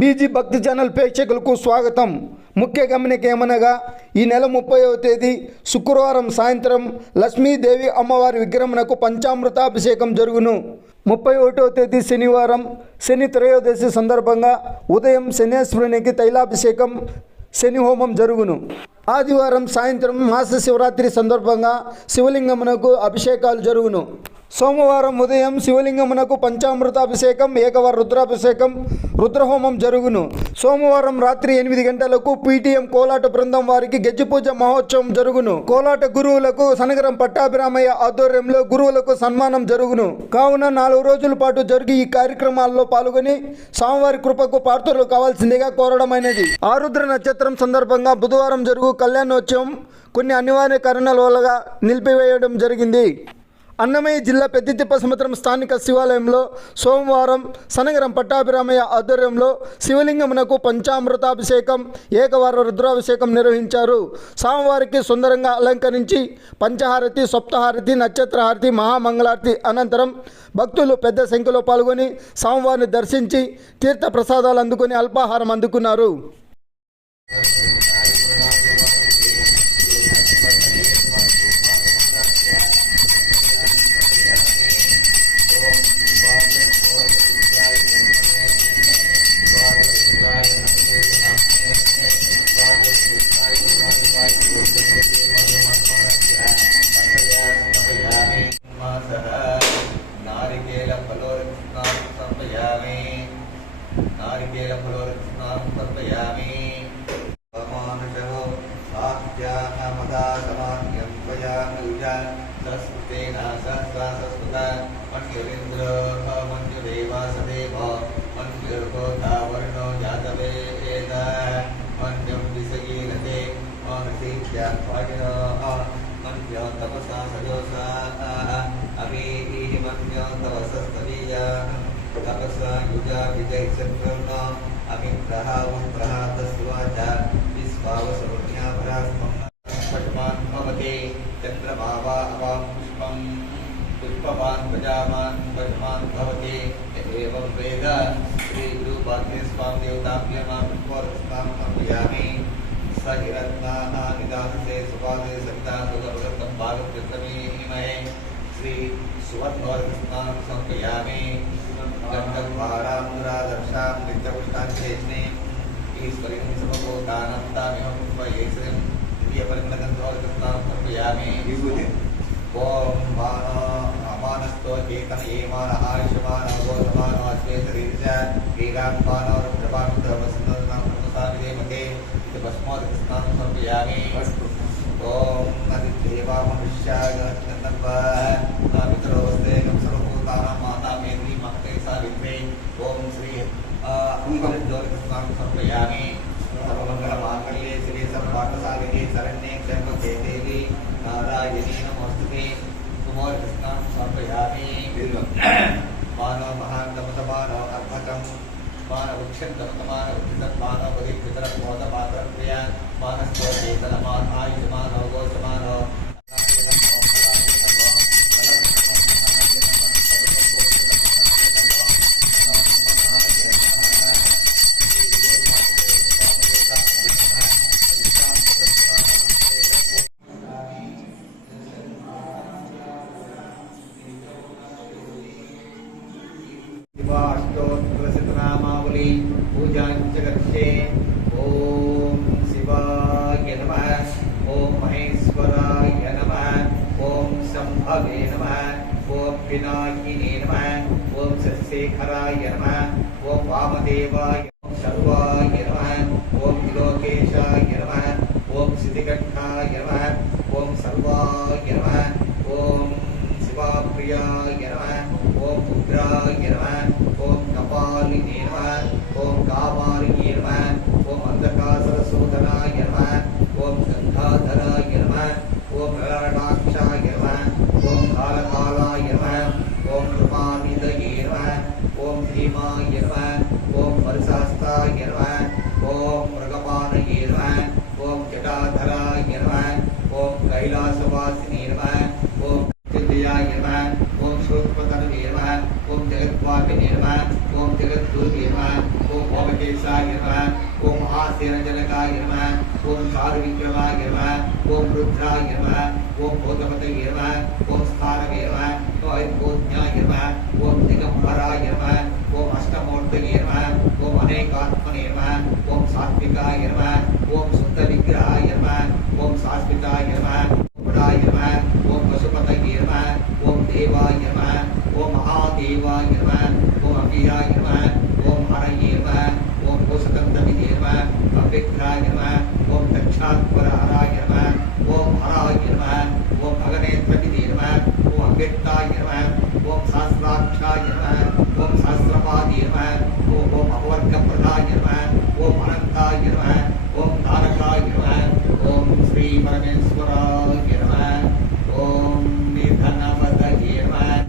BG భక్తి channel ప్రేక్షకులకు స్వాగతం. ముఖ్య గమనిక ఏమనగా ఈ నెల 30వ తేదీ శుక్రవారం సాయంత్రం లక్ష్మీదేవి అమ్మవారి విగ్రహమునకు పంచామృతాభిషేకం జరుగును. 31వ తేదీ శనివారం శని త్రయోదశి సందర్భంగా ఉదయం శనేశ్వరునికి తైలాభిషేకం శని హోమం జరుగును. ఆదివారం సాయంత్రం మాస శివరాత్రి సందర్భంగా శివలింగమునకు అభిషేకాలు జరుగును. సోమవారం ఉదయం శివలింగమునకు పంచామృతాభిషేకం ఏకవార రుద్రాభిషేకం రుద్రహోమం జరుగును. సోమవారం రాత్రి 8 గంటలకు పీటీఎం కోలాట బృందం వారికి గెజ్జిపూజ మహోత్సవం జరుగును. కోలాట గురువులకు సనగరం పట్టాభిరామయ్య ఆధ్వర్యంలో గురువులకు సన్మానం జరుగును. కావున 4 రోజుల పాటు జరిగి ఈ కార్యక్రమాల్లో పాల్గొని స్వామివారి కృపకు పాత్రలు కావాల్సిందిగా కోరడమైనది. ఆరుద్ర నక్షత్రం సందర్భంగా బుధవారం జరుగు కళ్యాణోత్సవం కొన్ని అనివార్య కారణాల వల్ల నిలిపివేయడం జరిగింది. అన్నమయ్య జిల్లా పెద్దితిప్ప సముద్రం స్థానిక శివాలయంలో సోమవారం సనగరం పట్టాభిరామయ్య ఆధ్వర్యంలో శివలింగమునకు పంచామృతాభిషేకం ఏకవార రుద్రాభిషేకం నిర్వహించారు. స్వామివారికి సుందరంగా అలంకరించి పంచహారతి, సప్తహారతి, నక్షత్రహారతి, మహామంగళారతి అనంతరం భక్తులు పెద్ద సంఖ్యలో పాల్గొని స్వామివారిని దర్శించి తీర్థ ప్రసాదాలు అందుకుని అల్పాహారం అందుకున్నారు. पुष्पवान् प्रजावान् पद्मान् भवति एवं वेद श्री गुरुपात्रे स्वामी देवताभ्यः पुष्पोर्घ्यं समर्पयामि सहिरत्नाः निदानसे सुपादे सविता सुगभगतं भागवतमीमहे श्री सुवर्णोर्घ्यं समर्पयामि गन्धर्वारामुरादर्शां नित्यपुष्टाञ्चेष्णे ईश्वरीं समभूतानां तामिहं पुष्पयेश्वरीं प्रियपरिमलगन्धोर्घ्यं समर्पयामि ओम मानस्तो चेतन येमान आयुष्मान गोधमान अश्वेतरीर्ष वीरात्मान प्रभान धर्मसंदर्भ प्रसादे मते इति भस्मोद स्नानं समर्पयामि ओम नदिदेवा मनुष्याय चन्दनव पितरोस्ते सर्वभूतानां माता मेत्री महते सावित्रे ओम श्री अंगज्योति स्नानं समर्पयामि सर्वमंगल मांगल्ये श्री सर्वार्थसाधिके शरण्ये त्र्यंबके देवी नारायणी नमोस्तुते कुमार कृष्णं समर्पयामि मानव महान्तमतमानव अर्भकं मानव वृक्षन्तमतमानव वृक्षतमानव बलिपितरमोदपात्रं प्रिया मानस्तो चेतनमान आयुष्मानव गोसमानव अष्टोत्तरशतनामावली पूजाञ्चकर्षे ओम शिवाय नमः ओम महेश्वराय नमः ओम शंभवे नमः ओम विनायिने नमः ओम सत्सेखराय नमः ओम वामदेवाय सर्वाय नमः ओम विलोकेशाय नमः ओम सिद्धिकण्ठाय नमः ओम सर्वाय नमः ओम शिवाप्रियाय नमः ओम उग्राय नमः ओम कपालिने नमः ओम कामालिने नमः ओम अंधकासुरसूदनाय नमः ओम गंगाधराय नमः ओम ललाटाक्षाय नमः ओम कालकालाय नमः ओम कृपानिधये नमः ओम भीमाय नमः ओम वरसास्ताय नमः ओम मृगपानये नमः ओम जटाधराय नमः ओम कैलासवासिने नमः ओम सिद्धियाय नमः ओम श्रोत्रपतनवे नमः ओम जगद्वापिने नमः ओम जगद्गुरुवे नमः ओम महाशेषाय नमः ओम महासेनजनकाय नमः ओम चारुविक्रमाय नमः ओम रुद्राय नमः ओम भूतपतये नमः ओम स्थानवे नमः ओम भूज्ञाय नमः ओम दिगंबराय नमः ओम अष्टमूर्तये नमः ओम अनेकात्मने नमः ओम सात्विकाय नमः ओम शुद्धविग्रहाय नमः ओम शाश्वताय नमः ओम नमः ओम पशुपतये नमः ओम देवाय नमः ओम महादेवाय नमः ओम अभियाय नमः ओम हरये नमः ओम भूषदन्तविदे नमः अभिग्राय नमः ओम दक्षात्परहराय नमः ओम हराय नमः ओम भगनेत्रविदे नमः ओम अव्यक्ताय नमः ओम सहस्राक्षाय नमः ओम सहस्रपादे नमः ओम अपवर्गप्रदाय नमः ओम अनन्ताय नमः ओम तारकाय नमः ओम श्री परमेश्वराय नमः ओम निधनवतये नमः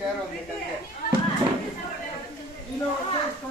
చీర ఉంది కలిగే. ఇలా వచ్చేసుకో